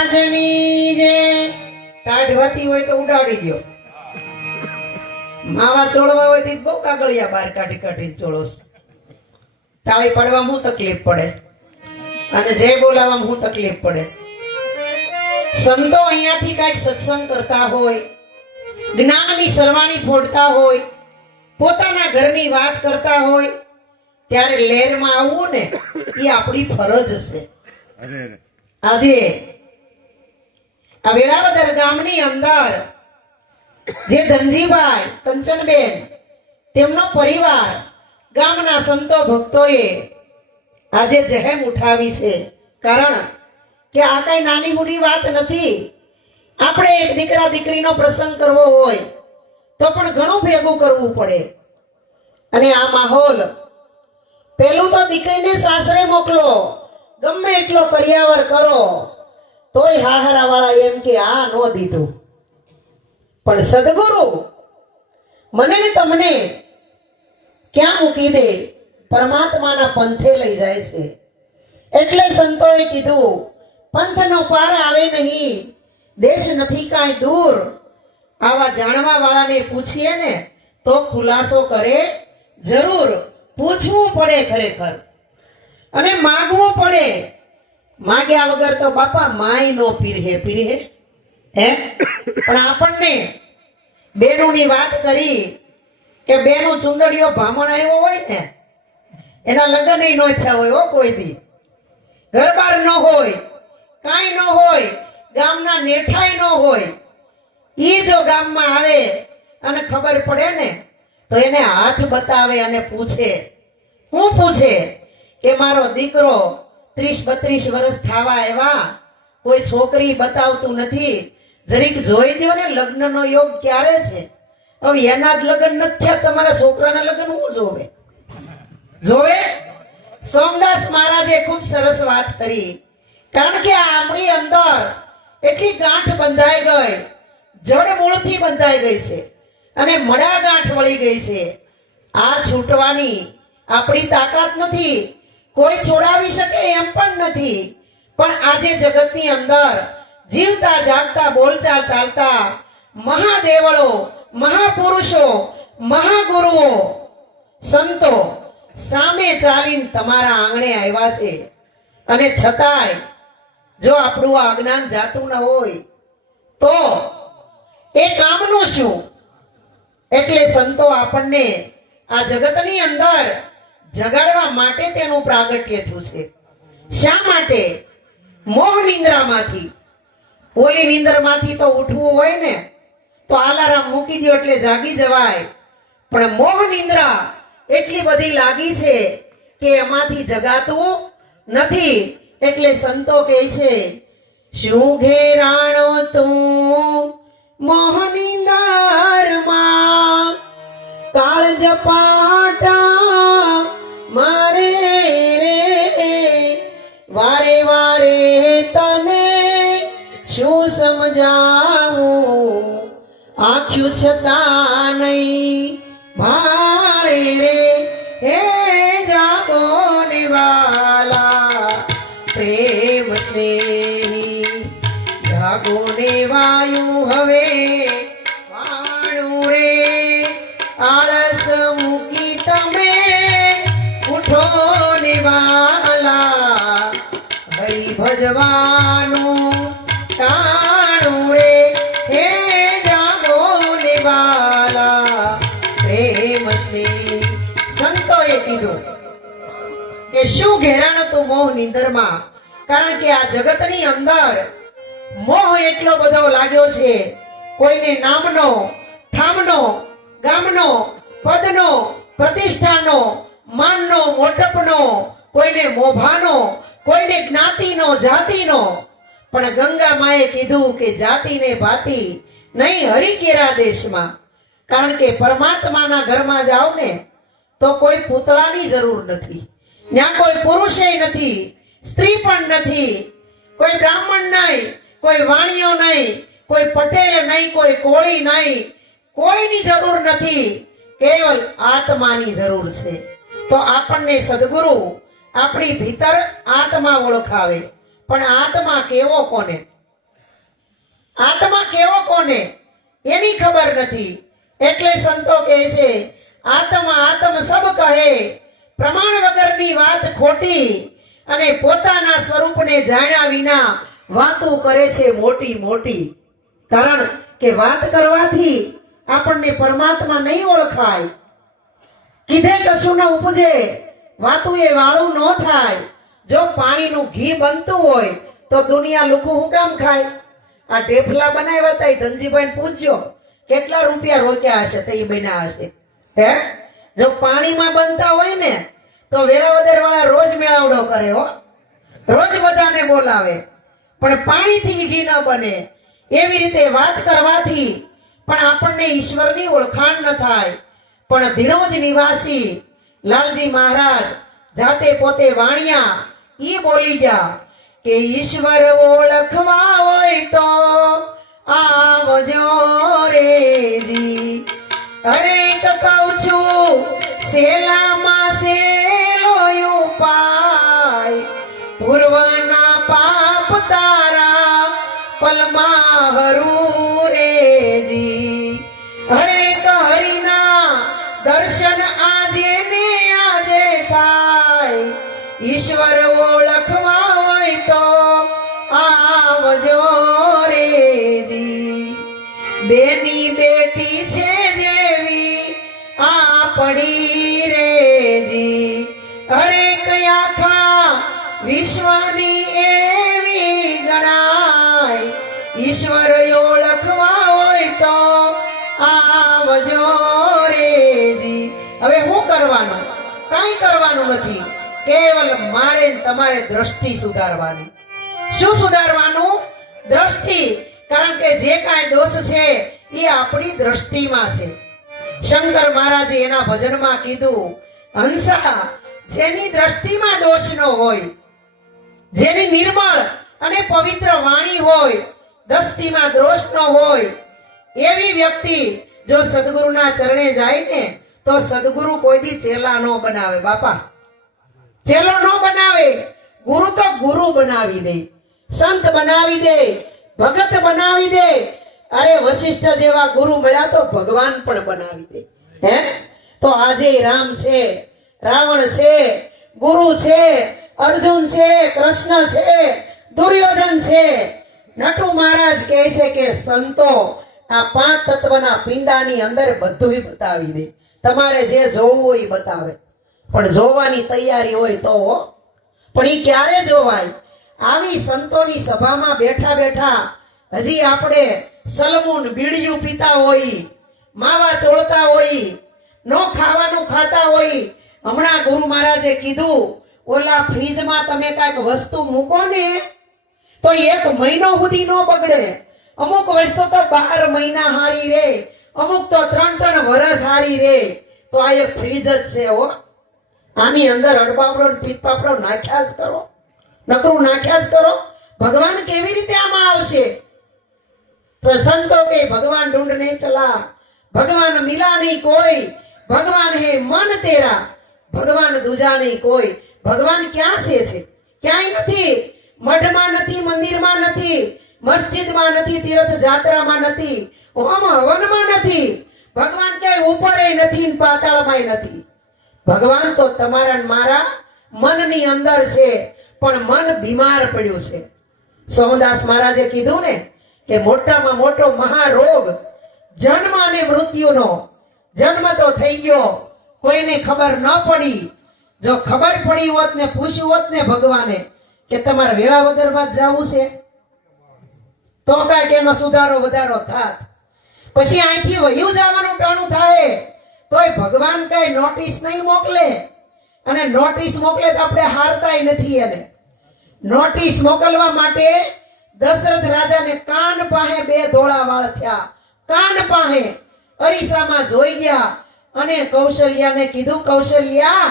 મહારાજની જે કાઢવાતી હોય તો ઉડાડી દો, માવા ચોળવા હોય તો બહુ કાગળિયા બહાર કાઢી કાઢી ચોળો. તાળી પાડવામાં હું તકલીફ પડે અને જય બોલાવવામાં હું તકલીફ પડે. સંતો અહીંયાથી કઈક સત્સંગ કરતા હોય, જ્ઞાનની સરવાણી ફોડતા હોય, પોતાના ઘરની વાત કરતા હોય, ત્યારે લહેરમાં આવવું ને એ આપણી ફરજ છે. આજે આ વેળાવદર ગામની અંદર જે ધનજીભાઈ કંચનબેન તેમનો પરિવાર ગામના સંતો ભક્તોએ આજે જહેમ ઉઠાવી છે. કારણ કે આ કઈ નાની મોટી વાત નથી. આપણે એક દીકરા દીકરીનો પ્રસંગ કરવો હોય તો પણ ઘણું ભેગું કરવું પડે. અને આ માહોલ, પેલું તો દીકરીને સાસરે મોકલો, ગમે એટલો કર્યાવર કરો તોય હાહરા વાળા એમ કે આ નો દીધું. પણ સદગુરુ મને ને તમને ક્યાં મૂકી દે, પરમાત્માના પંથે લઈ જાય છે. એટલે સંતોએ કીધું પંથનો પાર આવે નહીં, દેશ નથી કાંઈ દૂર. આવા જાણવા વાળાને પૂછીએ ને તો ખુલાસો કરે જરૂર. પૂછવું પડે ખરેખર અને માગવું પડે. માગ્યા વગર તો બાપા માય નો પીરહે હે. પણ આપણને બેનુની વાત કરી કે બેનું ચુંદડીઓ ભામણ આવ્યો હોય ને એના લગ્ન નો થયા હોય હો, કોઈ દી ઘરબાર ન હોય, કાંઈ ન હોય, ગામના નેઠાઈ ન હોય. ઈ જો ગામમાં આવે અને ખબર પડે ને તો એને હાથ બતાવે અને પૂછે. હું પૂછે કે મારો દીકરો 30-32 વર્ષ થવા એવા કોઈ છોકરી બતાવતું નથી, જરીક જોઈ દો ને લગ્નનો યોગ ક્યારે છે. હવે એના જ લગ્ન નથી થયા, તમારા છોકરાના લગ્ન હું જોવે. સોમદાસ મહારાજે ખૂબ સરસ વાત કરી. કારણ કે આપણી અંદર એટલી ગાંઠ બંધાઈ ગઈ, જડ મૂળથી બંધાઈ ગઈ છે અને મડા ગાંઠ વળી ગઈ છે. આ છૂટવાની આપણી તાકાત નથી, કોઈ છોડાવી શકે એમ પણ નથી. પણ આજે જગતની અંદર જીવતા જાગતા બોલચાલ ચાલતા મહાદેવળો, મહાપુરુષો, મહાગુરુઓ, સંતો સામે ચાલીને તમારા આંગણે આવ્યા છે. અને છતાંય જો આપણું આ અજ્ઞાન જાતું ન હોય તો એ કામનું શું? એટલે સંતો આપણને આ જગતની અંદર જગાડવા માટે તેનું પ્રાગટ્ય થયું છે. શા માટે? મોહ નિંદ્રામાંથી. ઓલી નિંદરમાંથી તો ઉઠવું હોય ને તો આલારામ મૂકી દો એટલે જાગી જવાય. પણ મોહ નિંદ્રા એટલી બધી લાગી છે કે એમાંથી જગાતું નથી. એટલે સંતો કહે છે, શું ઘેરાણો તું મોહ નિંદરમાં, કાળજ પાટા મારે રે, વારે વારે તને શું સમજાવું, આંખ્યું છતાં નહીં ભાળે રે. હે જાગો ને વાલા પ્રેમ સ્નેહી, જાગો ને વાયુ હવે વાળું રે. આળસ મૂકી તમે ઉઠો ને વાલા, હરી ભજવાનું ટાણું રે. હે જાગો ને વાલા પ્રેમ સ્નેહી. સંતોએ કીધું કે શું ઘેરાણો તું મોહ નિંદરમાં. કારણ કે આ જગતની અંદર મોહ એટલો બધો લાગ્યો છે. કોઈને નામનો, ઠામનો, ગામનો, પદનો, પ્રતિષ્ઠાનો, માનનો, મોટપનો, કોઈને મોભાનો, કોઈને જ્ઞાતિનો, જાતિનો. પણ ગંગા માએ કીધું કે જાતિને ભાતી નહીં હરિ કેરા દેશમાં. કારણ કે પરમાત્માના ઘરમાં જાઓ ને તો કોઈ પૂતળાની જરૂર નથી, ત્યાં કોઈ પુરુષે નથી, સ્ત્રી પણ નથી, કોઈ બ્રાહ્મણ નહીં, કોઈ વાણિયો નહીં, કોઈ પટેલ નહીં, કોઈ કોળી નહીં, કોઈની જરૂર નથી. કેવલ આત્માની જરૂર છે. તો આપણને સદગુરુ આપણી ભીતર આત્મા ઓળખાવે. પણ આત્મા કેવો કોને? આત્મા કેવો કોને એની ખબર નથી. એટલે સંતો કહે છે આત્મા આત્મ સબ કહે, પ્રમાણ વગરની વાત ખોટી, અને પોતાના સ્વરૂપને જાણ્યા વિના વાતો કરે છે મોટી મોટી. કારણ કે વાત કરવાથી આપણને પરમાત્મા નહીં ઓળખાય. કીધે કશું ન ઉપજે, વાતું એ વાળું ન થાય. જો પાણીનું ઘી બનતું હોય તો દુનિયા લોકો હું કામ ખાય? આ ઢેફલા બનાવ્યા હતા, ધનજીભાઈ પૂછજો કેટલા રૂપિયા રોક્યા હશે તે બન્યા હશે. હે, જો પાણીમાં બનતા હોય ને તો વેળાવદર વાળા રોજ મેળાવડો કરે હો, રોજ બધાને બોલાવે. પણ પાણીથી ઘી ન બને. એવી રીતે વાત કરવાથી પણ આપણને ઈશ્વરની ઓળખાણ ન થાય. પણ ધીણોજ નિવાસી લાલજી મહારાજ જાતે પોતે વાણિયા ઈ બોલી ગયા કે ઈશ્વર ઓળખવા હોય તો આવજો રેજી. અરે કહું છું સેલામાં સેલો ઉપાય, પૂર્વના પાપ તારા પલમાં હરું રેજી. હરેક હરિના દર્શન આજે ને આજે થાય, ઈશ્વર ઓળખવા હોય તો આવજો રેજી. બેની બેટી છે જેવી આપણી રેજી, હરેક આખા વિશ્વની એવી ગણાય, ઈશ્વર ઓળખવા હોય તો આવજો રેજી. હવે શું કરવાનું? કાંઈ કરવાનું નથી, કેવલ મારે તમારે દ્રષ્ટિ સુધારવાની. શું સુધારવાનું? દ્રષ્ટિ. કારણ કે જે કાંઈ દોષ છે એ આપણી દ્રષ્ટિમાં છે. શંકર મહારાજે એના ભજનમાં કીધું, હંસા જેની દ્રષ્ટિમાં દોષ ન હોય, જેની નિર્મળ અને પવિત્ર વાણી હોય, દ્રષ્ટિમાં દોષ ન હોય, એવી વ્યક્તિ જો સદગુરુના ચરણે જાય ને તો સદગુરુ કોઈ દી ચેલા ન બનાવે. બાપા, ચેલો ન બનાવે. ગુરુ તો ગુરુ બનાવી દે, સંત બનાવી દે, ભગત બનાવી દે. અરે વશિષ્ઠ જેવા ગુરુ મળ્યા તો ભગવાન પણ બનાવી દે. હે, તો આજે રામ છે, રાવણ છે, ગુરુ છે, અર્જુન છે, કૃષ્ણ છે, દુર્યોધન છે. નટુ મહારાજ કહે છે કે સંતો આ 5 તત્વના પિંડાની અંદર બધું બતાવી દે. તમારે જે જોવું હોય એ બતાવે, પણ જોવાની તૈયારી હોય તો. પણ એ ક્યારે જોવાય? આવી સંતોની સભામાં બેઠા બેઠા હજી આપણે સલમૂન બીડિયું પીતા હોય, માવા ચોળતા હોય, નો ખાવાનું ખાતા હોય. હમણાં ગુરુ મહારાજે કીધું ઓલા ફ્રીજમાં તમે કાંઈક વસ્તુ મૂકો ને તો 1 મહિનો સુધી ન બગડે. અમુક વસ્તુ તો 12 મહિના હારી રે, અમુક તો 3 વર્ષ હારી રે. તો આ એક ફ્રીજ જ છે હો. આની અંદર અડબાપડો ને પીતપાપડો નાખ્યા જ કરો, નકરું નાખ્યા જ કરો. ભગવાન કેવી રીતે આમાં આવશે? તો સંતો કે ભગવાન ઢૂંઢને ચલા, ભગવાન મિલા નહીં કોઈ, ભગવાન હે મન તેરા, ભગવાન દૂજા નહીં કોઈ. ભગવાન ક્યાં છે? ક્યાંય નથી. મઠમાં નથી, મંદિરમાં નથી, મસ્જિદમાં નથી, તીર્થ જાત્રામાં નથી, હોમ હવનમાં નથી. ભગવાન ક્યાંય ઉપરે નથી, પાતાળમાં નથી. ભગવાન તો તમારા મારા મનની અંદર છે, પણ મન બીમાર પડ્યું છે. સોમદાસ મહારાજે કીધું ને કે મોટામાં મોટો મહારોગ જન્મ અને મૃત્યુનો. જન્મ તો થઈ ગયો, કોઈને ખબર ન પડી. જો ખબર પડી હોત ને પૂછ્યું હોત ને ભગવાને કે તમારે વેળાવદરમાં જ જવું છે તો કાંઈક એનો સુધારો વધારો થાત. પછી અહીંથી વયું જવાનું ટાણું થાય તોય ભગવાન કઈ નોટિસ નહીં મોકલે. અને નોટિસ મોકલે તો આપણે હારતાય નથી. એને નોટિસ મોકલવા માટે દશરથ રાજાને કાન પાસે 2 ધોળા વાળ થયા. કાન પાસે અરીસામાં જોઈ ગયા અને કૌશલ્યાને કીધું, કૌશલ્યા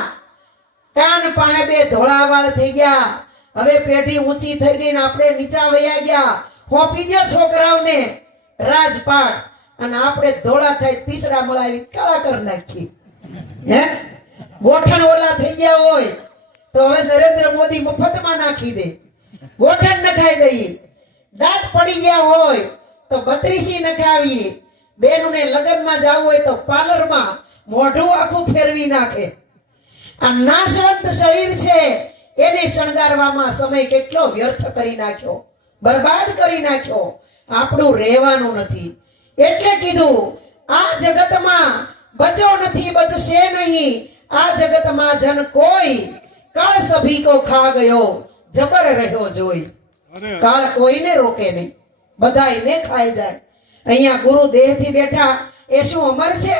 કાન પાસે 2 ધોળા વાળ થઈ ગયા, હવે પેઢી ઊંચી થઈ ગઈ ને આપણે નીચા વયા ગયા, હોપી દો છોકરાઓને રાજપાટ, અને આપણે ધોળા થાય પીસડા મળાવી કાળા કરી નાખી. હે, ગોઠણ ઓલા થઈ ગયા હોય તો હવે નરેન્દ્ર મોદી મફતમાં નાખી દે, ગોઠણ નખાઈ દઈએ. દાંત પડી ગયા હોય તો 32 નખાવી. બેનને લગ્નમાં જવું હોય તો પાર્લરમાં મોઢું આખું ફેરવી નાખે. આ નાશવંત શરીર છે એને શણગારવામાં સમય કેટલો વ્યર્થ કરી નાખ્યો, બરબાદ કરી નાખ્યો. આપણું રહેવાનું નથી. એટલે કીધું આ જગતમાં બચો નથી, બચશે નહીં. આ જગતમાં જન કોઈ, કાળ સભી કો ખા ગયો, જબર રહ્યો જોઈ. કાળ કોઈને રોકે નહીં, બધાયને ખાઈ જાય. અહીંયા ગુરુ દેહથી બેઠા એ શું અમર છે?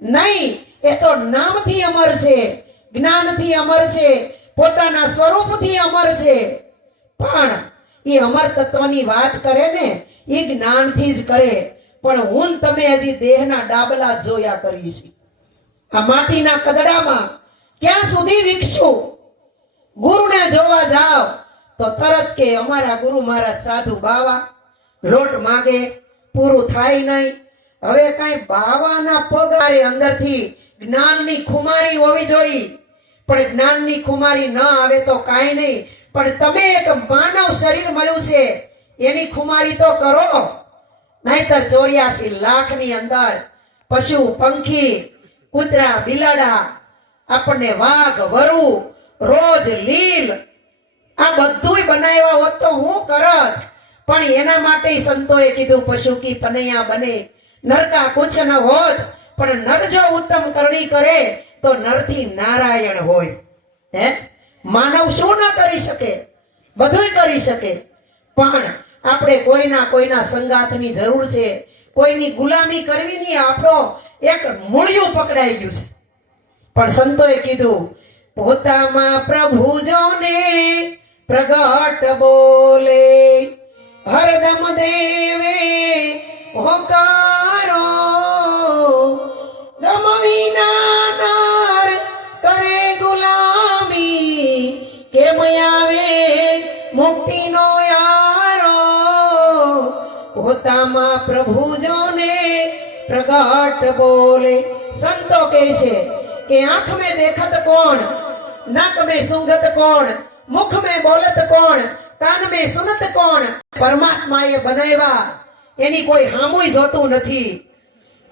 નહીં, એ તો નામથી અમર છે, જ્ઞાનથી અમર છે, પોતાના સ્વરૂપથી અમર છે. પણ એ અમર તત્વની વાત કરે ને એ જ્ઞાનથી જ કરે. પણ હું તમે હજી દેહના ડાબલા જ જોયા કરી છે. આ માટીના કદડામાં ક્યાં સુધી વિકસું? ગુરુને જોવા જાવ તો તરત કે અમારા ગુરુ મહારાજ સાધુ બાવા, લોટ માગે, પૂરું થાય નહીં. હવે કઈ બાવાના પગારે અંદરથી જ્ઞાનની ખુમારી હોવી જોઈએ. પણ જ્ઞાનની ખુમારી ન આવે તો કાંઈ નહીં. પણ તમે એક માનવ શરીર મળ્યું છે એની ખુમારી તો કરો. નહીતર 84 લાખની અંદર પશુ, પંખી, કૂતરા, બિલાડા, આપણને વાઘ, વરુ, રોજ, લીલ આ બધુંય બનાવ્યા હોત તો હું કરત. પણ એના માટે સંતોએ કીધું પશુ કી પનૈયા બને, નરકા કુછ ન હોત. પણ નર જો ઉત્તમ કરણી કરે તો નરથી નારાયણ હોય. હે, માનવ શું ન કરી શકે? બધુંય કરી શકે. પણ આપણે કોઈના સંગાથની જરૂર છે. કોઈની ગુલામી કરવી નહીં. આપણો એક મૂળિયું પકડાઈ ગયું છે. પણ સંતોએ કીધું પોતામાં પ્રભુ જોને પ્રગટ બોલે, હરદમ દેવે હોકારો, ગમવી નાનાર કરે ગુલામી, કેમ આવે મુક્તિનો યારો. પોતામાં પ્રભુ જોને પ્રગટ બોલે. સંતો કહે છે કે આંખ में देखत कौन, नाक में सूंघत कौन, मुख में बोलत कौन, कान में सुनत कौन. પરમાત્માએ બનાવ્યા એની કોઈ હામુય જોતું નથી.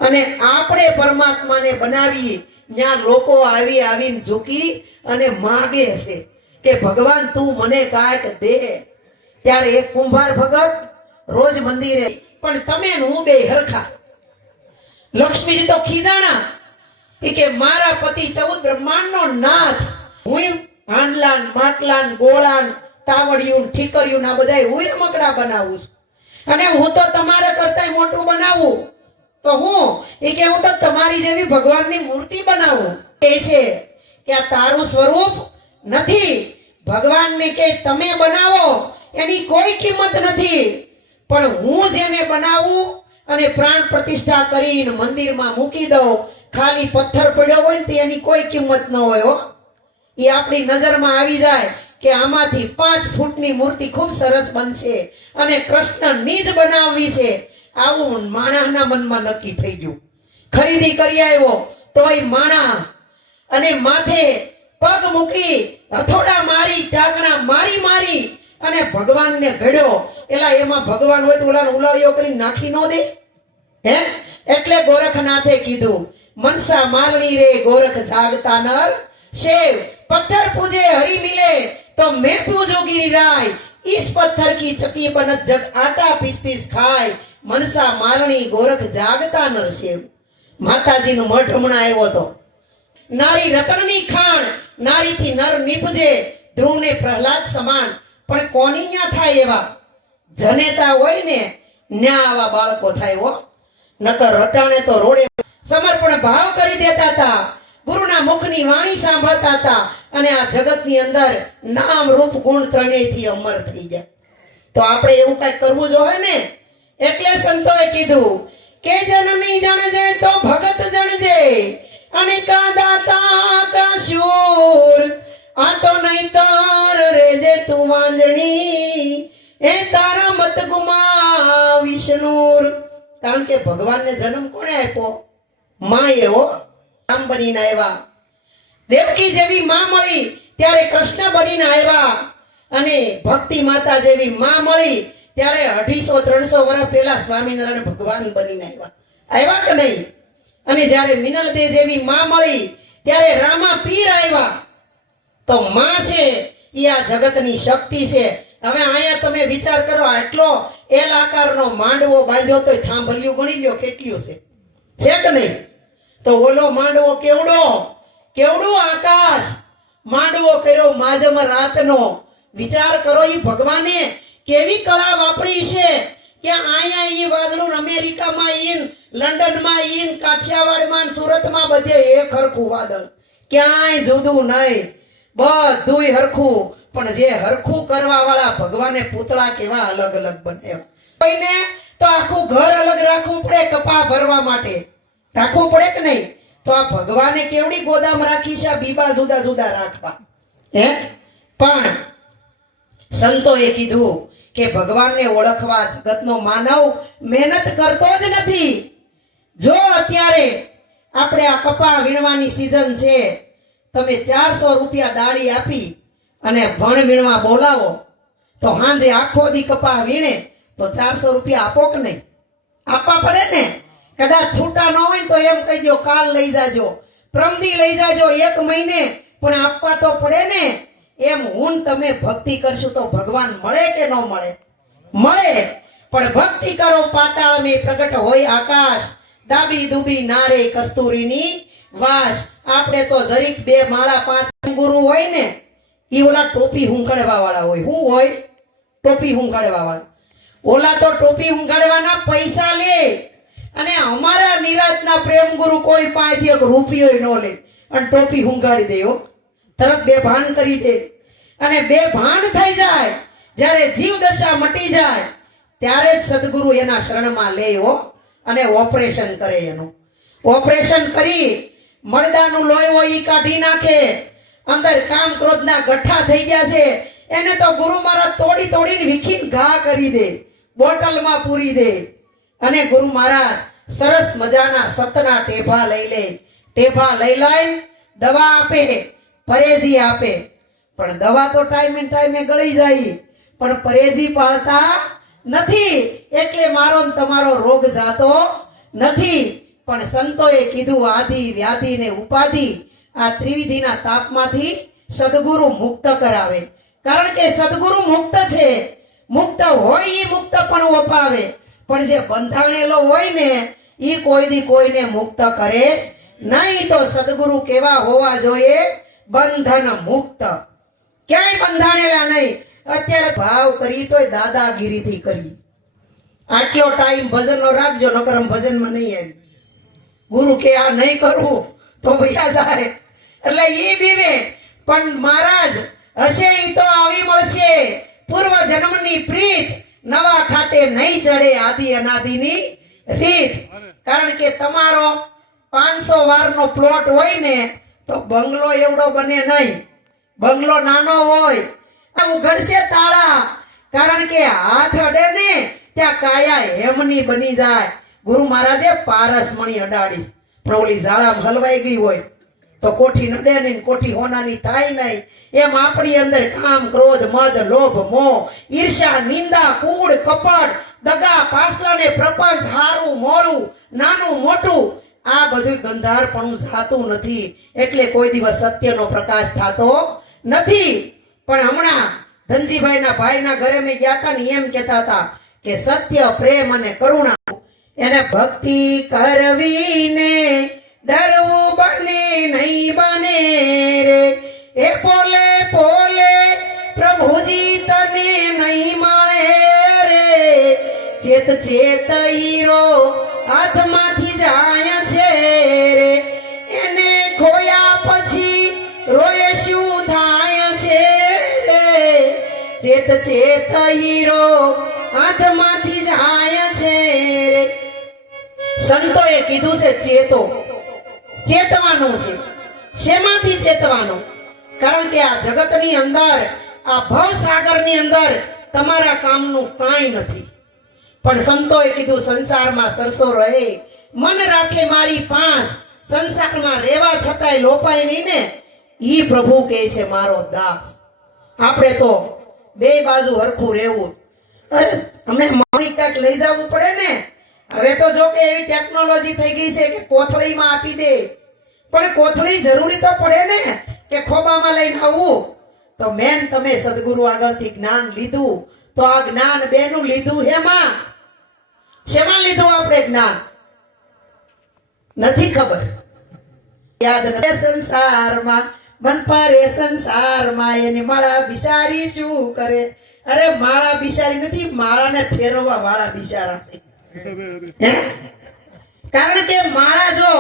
અને આપણે પરમાત્માને બનાવી ત્યાં લોકો આવીને ઝૂકી અને માગે છે કે ભગવાન તું મને કાંઈક દે. ત્યારે એક કુંભાર ભગત રોજ મંદિરે, પણ તમે હું બે હરખા. લક્ષ્મીજી તો ખીજાણા કે મારા પતિ 14 બ્રહ્માંડનો નાથ, હું હાંડલાન, માટલાન, ગોળાન, તાવડિયું, ઠીકરિયું આ બધાય હું રમકડા બનાવું છું. અને હું તો તમારા કરતા મોટું બનાવું તો હું કે હું તો તમારી જેવી ભગવાનની મૂર્તિ બનાવું. એ છે કે આ તારું સ્વરૂપ નથી. ભગવાનને કે તમે બનાવો એની કોઈ કિંમત નથી. પણ હું જેને બનાવું અને પ્રાણ પ્રતિષ્ઠા કરીને મંદિરમાં મૂકી દઉં, ખાલી પથ્થર પડ્યો હોય ને તેની કોઈ કિંમત ન હોય. હો, એ આપણી નજરમાં આવી જાય કે આમાંથી 5 ફૂટની મૂર્તિ ખૂબ સરસ બનશે અને કૃષ્ણની જ બનાવવી છે. આવું માણસના મનમાં નક્કી થઈ ગયું. ખરીદી કરી આવ્યો તોય માણા, અને માથે પગ મૂકી હથોડા મારી, ટાંગણા મારી અને ભગવાનને ઘડ્યો. એલા એમાં ભગવાન હોય તો ઓલા ઉલાળીઓ કરી નાખી ન દે? હે, એટલે ગોરખનાથે કીધું मनसा मालनी रे गोरख जागता नर, शिव पत्थर पूजे हरि मिले तो मैं पूजू गिरिराय. इस पत्थर की चकी बनत जग आटा पीस पीस खाए. मनसा मालनी गोरख जागता नर शिव. माताजी नु मठ हमणा આવ્યો તો. નારી રતનની ખાણ, નારીથી નર નીપજે, ધ્રુવને પ્રહલાદ સમાન. પણ કોની ન્યા થાય એવા જનેતા હોય ને ન્યા આવા બાળકો થાય. હો, નકર રટાણે તો રોડે સમર્પણ ભાવ કરી દેતા હતા, ગુરુના મુખની વાણી સાંભળતા હતા અને આ જગતની અંદર નામ રૂપ ગુણ ત્રણેયથી અમર થઈ જાય. તો આપણે એવું કઈ કરવું જોઈએ ને. એટલે સંતોએ કીધું કે જનની જણજે તો ભગત જણજે, અને કા દાતા કા શૂર, આ તો નહીતર રેજે તું વાંજણી, એ તારા મત ગુમા વિષ્ણુર. કારણ કે ભગવાનને જન્મ કોણે આપ્યો? માએ. હો, રામ બનીને આવ્યા. દેવકી જેવી માં મળી ત્યારે કૃષ્ણ બનીને આવ્યા, અને ભક્તિ માતા જેવી માં મળી ત્યારે 250-300 વર્ષ પહેલા સ્વામિનારાયણ ભગવાન બનીને આવ્યા કે નહીં? અને જ્યારે મિનલદે જેવી માં મળી ત્યારે રામા પીર આવ્યા. તો માં છે એ આ જગતની શક્તિ છે. હવે અહીંયા તમે વિચાર કરો, આટલો એલ આકારનો માંડવો બાંધ્યો તો થાંભલિયું ગણી લ્યો કેટલું છે કે નહીં? તો ઓલો માંડવો કેવડું આકાશ માંડવો કર્યો માજમ રાતનો. વિચાર કરો, એ ભગવાને કેવી કળા વાપરી છે કે અહીંયા ઈ વાદળું અમેરિકામાં ઈન, લંડનમાં ઈન, કાઠિયાવાડમાં, સુરતમાં બધે એક હરખું વાદળ, ક્યાંય જુદું નહીં, બધુંય હરખું. પણ જે હરખું કરવા વાળા ભગવાને પૂતળા કેવા અલગ અલગ બનાવ્યા. કોઈને તો આખું ઘર અલગ રાખવું પડે કપા ભરવા માટે, રાખવું પડે કે નહીં? તો આ ભગવાને કેવડી ગોદામ રાખી છે, આ બીબા જુદા જુદા રાખવા. પણ સંતોએ કીધું કે ભગવાનને ઓળખવા જગતનો માનવ મહેનત કરતો જ નથી. જો અત્યારે આપણે આ કપા વીણવાની સીઝન છે, તમે 400 રૂપિયા દાડી આપી અને ભણ વીણવા બોલાવો તો હાંજે આખો દી કપા વીણે તો 400 રૂપિયા આપો કે નહીં? આપવા પડે ને. કદાચ છૂટા ન હોય તો એમ કહી દો કાલ લઈ જાજો, પ્રમદી લઈ જાજો, 1 મહિને, પણ આપવા તો પડે ને. એમ હું તમે ભક્તિ કરશું તો ભગવાન મળે કે ન મળે? મળે. પણ ભક્તિ કરો પાતાળ ને પ્રગટ હોય આકાશ, દાબી દુબી નારે કસ્તુરીની વાસ. આપણે તો જરીક 2 માળા 5 ગુરુ હોય ને, ઈ ઓલા ટોપી હુંકાડવા વાળા હોય. શું હોય? ટોપી હુંકાડવા વાળા. ઓલા તો ટોપી હુંકાડવાના પૈસા લે, અને અમારા નિરાતના પ્રેમ ગુરુ કોઈ પાસેથી 1 રૂપિયો ન લે અને ટોપી હુંગાડી દે. તરત બેભાન કરી દે. અને બેભાન થઈ જાય, જ્યારે જીવ દશા મટી જાય ત્યારે જ સદગુરુ એના શરણમાં લે અને ઓપરેશન કરે. એનું ઓપરેશન કરી મળદાનું લોહી હોય ઈ કાઢી નાખે. અંદર કામ ક્રોધના ગઠ્ઠા થઈ ગયા છે, એને તો ગુરુ મહારાજ તોડીને વિખીને ઘા કરી દે, બોટલમાં પૂરી દે. અને ગુરુ મહારાજ સરસ મજાના સતના ટેભા લઈ લે. ટેભા લઈને દવા આપે, પરેજી આપે. પણ દવા તો ટાઈમે ગળી જાય, પણ પરેજી પાળતા નથી, એટલે મારો ને તમારો રોગ જાતો નથી. પણ સંતોએ કીધું આદિ વ્યાધિ ને ઉપાધિ આ ત્રિવિધિના તાપમાંથી સદગુરુ મુક્ત કરાવે. કારણ કે સદગુરુ મુક્ત છે. મુક્ત હોય ઈ મુક્ત પણ અપાવે, પણ જે બંધાણેલો હોય ને ઈ કોઈ દી કોઈને મુક્ત કરે નહીં. તો સદગુરુ કેવા હોવા જોઈએ? બંધન મુક્ત, ક્યાંય બંધાણેલા નહીં. અત્યારે ભાવ કરી તોય દાદાગીરીથી કરી. આટલો ટાઈમ ભજનનો રાખજો, નકર ભજનમાં નહીં આવી. ગુરુ કે આ નહીં કરવું તો ભૈયા જાય, એટલે ઈ બીવે. પણ મહારાજ હશે ઈ તો આવી મળશે પૂર્વ જન્મની પ્રીત, નવા ખાતે નહીં ચડે આદિ અનાદિની રીત. કારણ કે તમારો 500 વારનો પ્લોટ હોય ને તો બંગલો એવડો બને નહીં, બંગલો નાનો હોય. ઉઘડશે તાળા, કારણ કે હાથ અડે ને ત્યાં કાયા હેમની બની જાય. ગુરુ મહારાજે પારસમણી અડાડીશ, પણ ઓલી ઝાડામાં હલવાઈ ગઈ હોય તો કોઠી નડે નહીં, કોઠી હોનાની થાય નહીં. એમ આપણી અંદર કામ ક્રોધ મદ લોભ મોહ ઈર્ષા નિંદા કૂડ કપટ દગા પાછલા ને પ્રપંચ હારું મોળું નાનું મોટું આ બધું ગંધારપણું જાતું નથી, એટલે કોઈ દિવસ સત્યનો પ્રકાશ થતો નથી. પણ હમણાં ધનજીભાઈના ભાઈના ઘરે મેં ગયા હતા ને, એમ કહેતા હતા કે સત્ય પ્રેમ અને કરુણા, એને ભક્તિ કરવી ને ડરવું બને નહીં બને રે. એ પોલે પોલે પ્રભુજી તને નહીં મળે રે. ચેત ચેત હીરો હાથમાંથી જાય છે રે. એને ખોયા પછી રોય શું થાય છે રે. ચેત ચેત હીરો હાથમાંથી જાય છે રે. સંતોએ કીધું છે ચેતો, ચેતવાનું છે. શેમાંથી ચેતવાનું? કારણ કે આ જગતની અંદર, આ ભવસાગરની અંદર તમારા કામનું કાંઈ નથી. પણ સંતોએ કીધું સંસારમાં સરસો રહે, મન રાખે મારી પાંસ. સંસારમાં રહેવા છતાંય લોપાય નહીં ને, ઈ પ્રભુ કહે છે મારો દાસ. આપણે તો બે બાજુ હરખું રહેવું. અરે અમને મણી ક્યાંક લઈ જવું પડે ને. હવે તો જો કે એવી ટેકનોલોજી થઈ ગઈ છે કે કોથળીમાં આપી દે, પણ કોથળી જરૂરી તો પડે ને કે ખોબામાં લઈને આવવું. તો મેન તમે સદગુરુ આગળથી જ્ઞાન લીધું, તો આ જ્ઞાન બેનું લીધું હેમાં? શેમાં લીધું આપણે જ્ઞાન? નથી ખબર. યાદ નથી. સંસારમાં મન પરે સંસારમાં એની માળા બિચારી શું કરે? અરે માળા બિચારી નથી, માળાને ફેરવવા વાળા બિચારા છે. કારણ કે માળા જો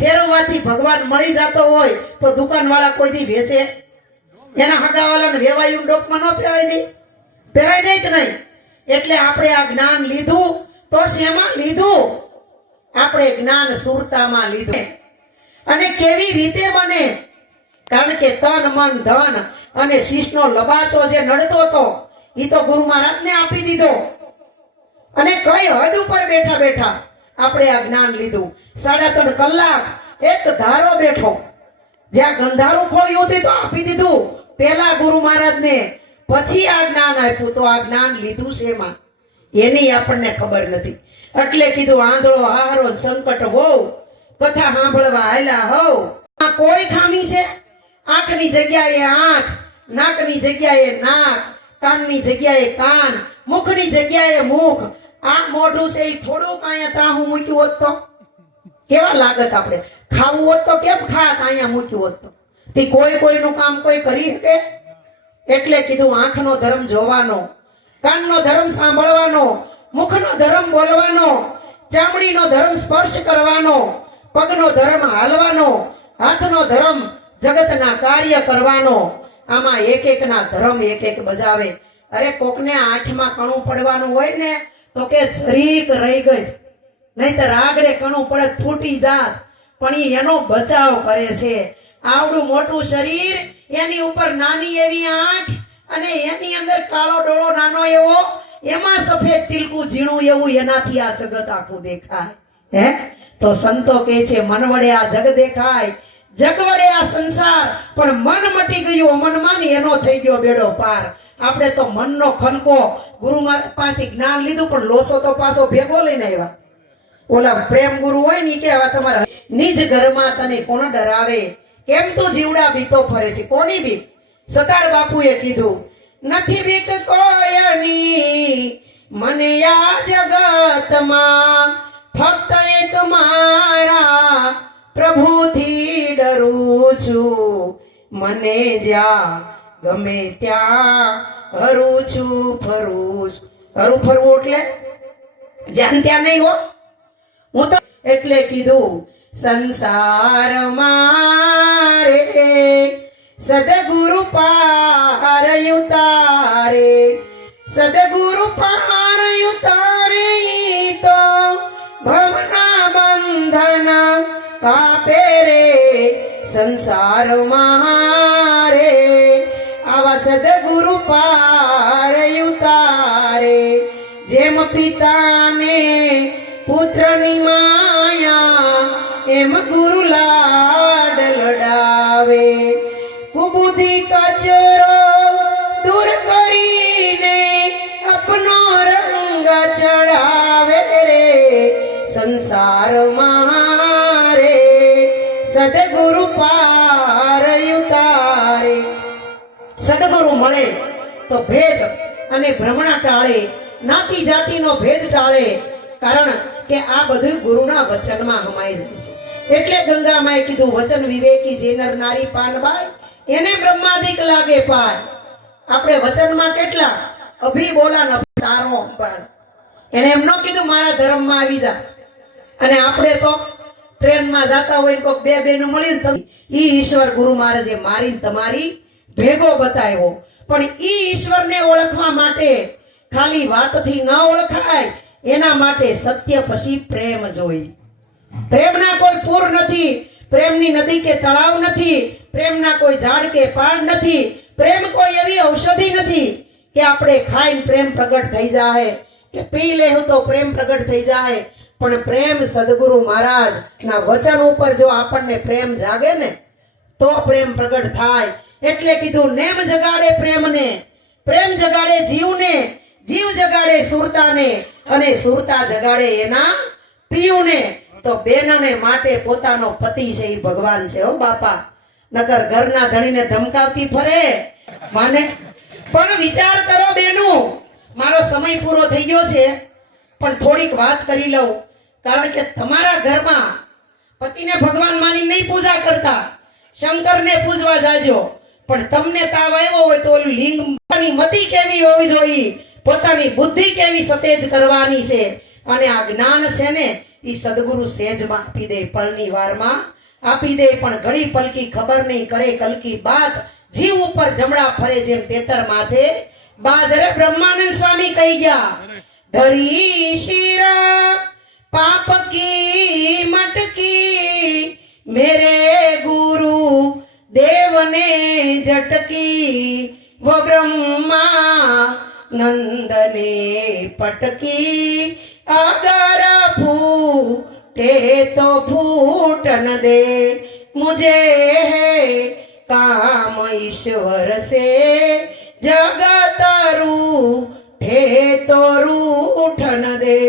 ફેરવવાથી ભગવાન મળી જતો હોય તો દુકાન વાળા કોઈ દી વેચે? એના હગાવાલાને વેવાયું ડોકમાં ન ફેરાઈ દે? ફેરાઈ દે કે નહીં? એટલે આપણે આ જ્ઞાન લીધું તો શેમાં લીધું? આપણે જ્ઞાન સુરતામાં લીધું. અને કેવી રીતે બને? કારણ કે તન મન ધન અને શીશનો લબાચો જે નડતો હતો એ તો ગુરુ મહારાજને આપી દીધો. અને કઈ હદ ઉપર બેઠા બેઠા આપણે આ જ્ઞાન લીધું. 3.5 કલાક એક ધારો બેઠો, જ્યાં ગંધારું ખોલ્યું હતું તો આપી દીધું પેલા ગુરુ મહારાજને, પછી આ જ્ઞાન આપ્યું. તો આ જ્ઞાન લીધું શેમાં એની આપણને ખબર નથી. એટલે કીધું આંધળો હારો સંકટ હોવ, કથા સાંભળવા આયલા હોવ. આ કોઈ ખામી છે? આંખની જગ્યાએ આંખ, નાકની જગ્યાએ નાક, કાનની જગ્યાએ કાન, મુખની જગ્યાએ મુખ. આ મોઢું છે એ થોડુંક અહીંયા ત્રાહું મૂક્યું હોત તો કેવા લાગત? આપણે ખાવું હોત તો કેમ ખાત? અહીંયા મૂક્યું હોત તો તે કોઈ કોઈનું કામ કોઈ કરી શકે? એટલે કીધું આંખનો ધર્મ જોવાનો, કાનનો ધર્મ સાંભળવાનો, મુખનો ધર્મ બોલવાનો, ચામડીનો ધર્મ સ્પર્શ કરવાનો, પગનો ધર્મ હાલવાનો, હાથનો ધર્મ જગતના કાર્ય કરવાનો. આમાં એક એકના ધર્મ એક એક બજાવે. અરે કોકને આંખમાં કણું પડવાનું હોય ને તો કે જરીક રહી ગઈ, નહીતર આગળ કણું પડે ફૂટી જાત, પણ એનો બચાવ કરે છે. આવડું મોટું શરીર, એની ઉપર નાની એવી આંખ, અને એની અંદર કાળો ડોળો નાનો એવો, એમાં સફેદ તિલકું ઝીણું એવું, એનાથી આ જગત આખું દેખાય. હે તો સંતો કહે છે મન વડે આ જગ દેખાય, જગ વડે આ સંસાર, પણ મન મટી ગયું અમનમાં ને એનો થઈ ગયો બેડો પાર. આપણે તો મનનો ખનકો ગુરુ મહારાજ પાસેથી જ્ઞાન લીધું, પણ લોસો તો પાછો ભેગો લઈને આવ્યા. ઓલા પ્રેમ ગુરુ હોય ને કે આવા તમારા નિજ ઘરમાં તને કોણ ડરાવે, કેમ તું જીવડા બીતો ફરે છે? કોની બીક? સતાર બાપુએ કીધું નથી બીક કોઈની મને આ જગતમાં, ફક્ત એક મારા પ્રભુથી ડરું છું. મને જ્યાં ગમે ત્યાં હરું છું ફરું છું. હરું ફરવું એટલે જ્યાં ત્યાં નહીં હો. હું તો એટલે કીધું સંસારમાં રે સદગુરુ પાર ઉતારે, સદગુરુ પાર ઉતારે તો ભવના બંધન કાપે રે સંસારમાં રે. આવા સદગુરુ પાર ઉતારે, જેમ પિતાને પુત્રની માયા એમ ગુરુ લાડ લડાવે. કુબુદ્ધિ કચરો દૂર કરીને અપનો રંગ ચડાવે રે સંસારમાં રે સદગુરુ પાર ઉતારે. સદગુરુ મળે તો ભેદ અને ભ્રમણા ટાળે, નાતી જાતિનો ભેદ ટાળે. કારણ કે આ બધું ગુરુના વચનમાં હમાઈ જાય છે. એટલે ગંગામાએ કીધું વચન વિવેકી જે નર નારી પાનબાઈ, એને બ્રહ્માદિક લાગે પાય. આપણે વચનમાં કેટલા અભી બોલા ન તારો અંબાણ. એને એમ ન કીધું મારા ધર્મમાં આવી જા. અને આપણે તો ટ્રેનમાં જાતા હોય કોઈક બે બેનું મળ્યું ને ઈ ઈશ્વર ગુરુ મહારાજે મારીને તમારી ભેગો બતાવ્યો. પણ ઈ ઈશ્વરને ઓળખવા માટે ખાલી વાતથી ન ઓળખાય, એના માટે સત્ય પછી પ્રેમ જોઈ. પ્રેમના કોઈ પૂર નથી, પ્રેમની નદી કે તળાવ નથી, પ્રેમના કોઈ ઝાડ કે પાડ નથી, પ્રેમ કોઈ એવી ઔષધિ નથી કે આપણે ખાઈને પ્રેમ પ્રગટ થઈ જાય, કે પી લેવું તો પ્રેમ પ્રગટ થઈ જાય. પણ પ્રેમ સદગુરુ મહારાજ ના વચન ઉપર જો આપણને પ્રેમ જાગે ને તો પ્રેમ પ્રગટ થાય. એટલે કીધું નેમ જગાડે પ્રેમને, પ્રેમ જગાડે જીવને, જીવ જગાડે સુરતાને અને સુરતા જગાડે એના પિયુને. તો બેનને માટે પોતાનો પતિ છે એ ભગવાન છે હો બાપા. નકર ઘરના ધણીને ધમકાવતી ફરે માને. પણ વિચાર કરો બેનું, મારો સમય પૂરો થઈ ગયો છે પણ થોડીક વાત કરી લઉં. કારણ કે તમારા ઘરમાં પતિને ભગવાન માની નહીં પૂજા કરતા, શંકરને પૂજવા જાજો. પણ તમને તાવ આવ્યો હોય તો ઓલું લિંગની મતિ કેવી હોવી જોઈએ, પોતાની બુદ્ધિ કેવી સતેજ કરવાની છે. અને આ જ્ઞાન છે ને એ સદગુરુ સેજમાં આપી દે, પળની વારમાં આપી દે. પણ ઘડી પલકી ખબર નહીં કરે કલકી બાત, જીવ ઉપર જમણા ફરે જેમ તેતર માથે બાજ. અરે બ્રહ્માનંદ સ્વામી કહી ગયા, ધરી શિરા पाप की मटकी मेरे गुरु देव ने झटकी वो ब्रह्मा नंद ने पटकी अगर फूटे तो फूटन दे मुझे है काम ईश्वर से जगत रूठे तो रूठन दे.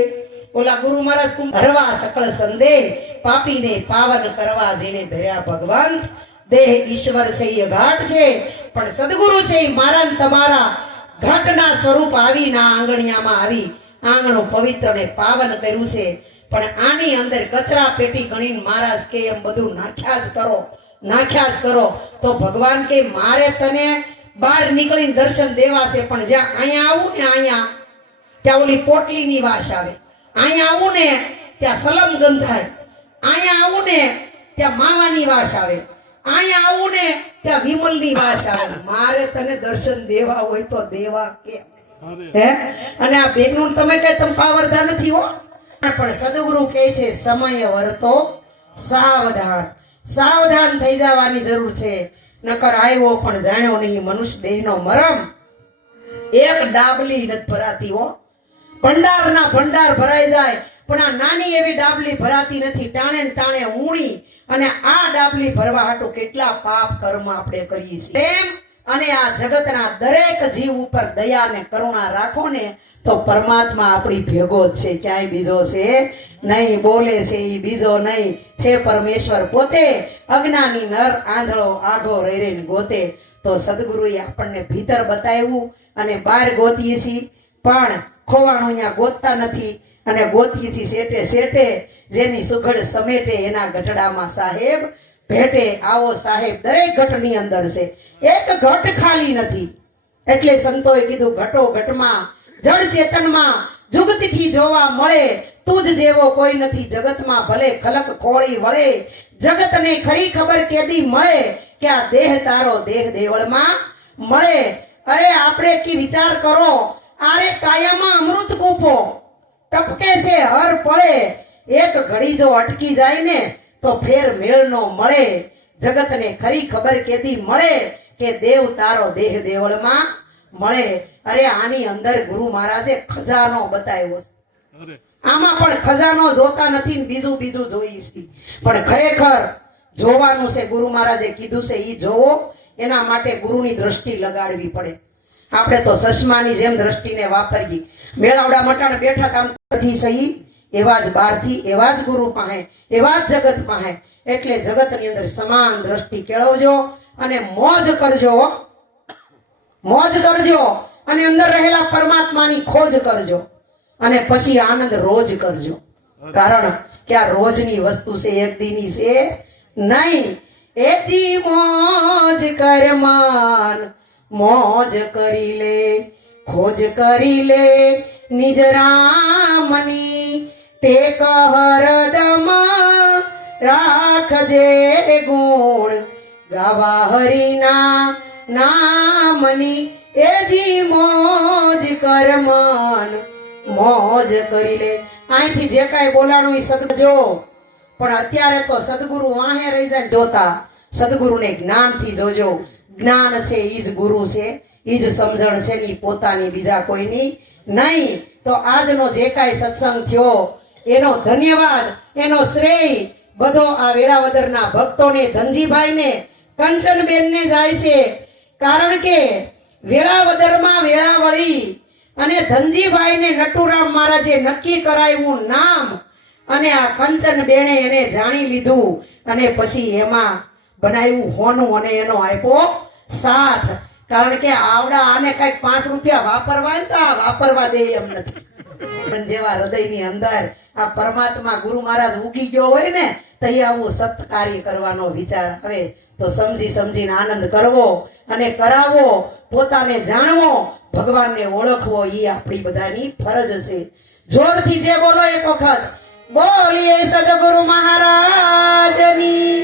ઓલા ગુરુ મહારાજ હરવા સકળ સંદેહ પાપીને પાવન કરવા જેને ધર્યા ભગવાન. દેહ ઈશ્વર છે એ ઘાટ છે, પણ સદગુરુ છે એ મારા ને તમારા ઘાટના સ્વરૂપ આવીને આંગણિયામાં આવી આંગણું પવિત્ર ને પાવન કર્યું છે. પણ આની અંદર કચરા પેટી ગણીને મહારાજ કે એમ બધું નાખ્યા જ કરો, નાખ્યા જ કરો. તો ભગવાન કે મારે તને બહાર નીકળીને દર્શન દેવા છે, પણ જ્યાં અહીંયા આવું ને અહીંયા ત્યાં ઓલી પોટલીની વાસ આવે, અહીંયા આવું ને ત્યાં સલમ ગંધાય, અહીંયા આવું ને ત્યાં માવાની વાસ આવે, અહીંયા આવું ને ત્યાં વિમલની વાસ આવે. મારે તને દર્શન દેવા હોય તો દેવા કેમ હે? અને આ બેનું તમે કઈ તમે પાવરદા નથી હો. પણ સદગુરુ કહે છે સમય વર્તો સાવધાન, સાવધાન થઈ જવાની જરૂર છે. નકર આવ્યો પણ જાણ્યો નહીં મનુષ્ય દેહનો મરમ. એક ડાબલી નથી ભરાતી હો, ભંડારના ભંડાર ભરાઈ જાય પણ આ નાની એવી ડાબલી ભરાતી નથી, ટાણે ને ટાણે ઊણી. અને આ ડાબલી ભરવા હાટુ કેટલા પાપ કર્મ આપણે કરીએ છીએ. એમ અને આ જગતના દરેક જીવ ઉપર દયા અને કરુણા રાખો ને તો પરમાત્મા આપણી ભેગો જ છે, ક્યાંય બીજો છે નહીં. બોલે છે એ બીજો નહીં, છે પરમેશ્વર પોતે. અજ્ઞાની નર આંધળો આઘો રહી રહીને ગોતે. તો સદગુરુએ આપણને ભીતર બતાવ્યું અને બહાર ગોતીએ છીએ, પણ ખોવાણું અહીંયા ગોતતા નથી. અને ગોતીએ છીએ શેટે શેટે, જેની સુઘડ સમેટે એના ગઢડામાં સાહેબ ભેટે. આવો સાહેબ દરેક ઘટની અંદર છે, એક ઘટ ખાલી નથી. એટલે સંતોએ કીધું ઘટો ઘટમાં જળ ચેતનમાં જુગતથી જોવા મળે, તું જ જેવો કોઈ નથી જગતમાં. ભલે ખલક ખોળી વળે, જગતને ખરી ખબર કેદી મળે કે આ દેહ તારો દેહ દેવળમાં મળે. અરે આપણે કી વિચાર કરો, આરે કાયામાં અમૃત કૂપો ટપકે છે હર પળે. એક ઘડી જો અટકી જાય ને તો ફેર મેળ નો મળે. જગતને ખરી ખબર કેદી મળે કે દેવ તારો દેહ દેવળમાં મળે. અરે આની અંદર ગુરુ મહારાજે ખજાનો બતાવ્યો છે. આમાં પણ ખજાનો જોતા નથી ને બીજું બીજું જોઈએ છે, પણ ખરેખર જોવાનું છે. ગુરુ મહારાજે કીધું છે ઈ જોવો, એના માટે ગુરુની દ્રષ્ટિ લગાડવી પડે. આપણે તો ચશ્માની જેમ દ્રષ્ટિને વાપરીએ. મેળાવડા મટાણે બેઠા કામ નથી સહી, એવા જ બહારથી એવા જ ગુરુ પાસે, એવા જ જગત પાસે. એટલે જગતની અંદર સમાન દ્રષ્ટિ કેળવજો અને મોજ કરજો, મોજ કરજો. અને અંદર રહેલા પરમાત્માની ખોજ કરજો અને પછી આનંદ રોજ કરજો. કારણ કે આ રોજની વસ્તુ છે, એક દીની છે નહીં. એથી મોજ કર મન, મોજ કરી લે, ખોજ કરી લે નિજ રામની. ટેક હરદમ રાખજે ગુણ, ગાવા હરિના નામની. એજી મોજ કર મન, મોજ કરી લે. અહીંથી જે કાંઈ બોલાણું એ સદગુરુ, પણ અત્યારે તો સદગુરુ વાહે રહી જાય જોતા. સદગુરુને જ્ઞાનથી જોજો. જ્ઞાન છે ઈ જ ગુરુ છે, ઈ જ સમજણ છે ની પોતાની, બીજા કોઈની નહીં. તો આજનો જે કાંઈ સત્સંગ થયો એનો ધન્યવાદ, એનો શ્રેય બધો આ વેળાવદરના ભક્તોને, ધનજીભાઈને, કંચનબેનને જાય છે. કારણ કે વેળાવદરમાં વેળાવળી અને ધનજીભાઈ ને નટુરામ મહારાજે નક્કી કરાવ્યું નામ અને આ કંચન બેને એને જાણી લીધું અને પછી એમાં બનાવ્યું હોનું અને એનો આપ્યો સાથ. કારણ કે આવડા આને કઈક 5 રૂપિયા વાપરવા હોય તો આ વાપરવા દે એમ નથી. પણ જેવા હૃદયની અંદર આ પરમાત્મા ગુરુ મહારાજ ઉગી ગયો હોય ને તઈ આવું સત્કાર્ય કરવાનો વિચાર આવે તો સમજી સમજીને આનંદ કરવો અને કરાવવો, પોતાને જાણવો, ભગવાનને ઓળખવો એ આપણી બધાની ફરજ છે. જોરથી જે બોલો એક વખત બોલીએ સદગુરુ મહારાજની.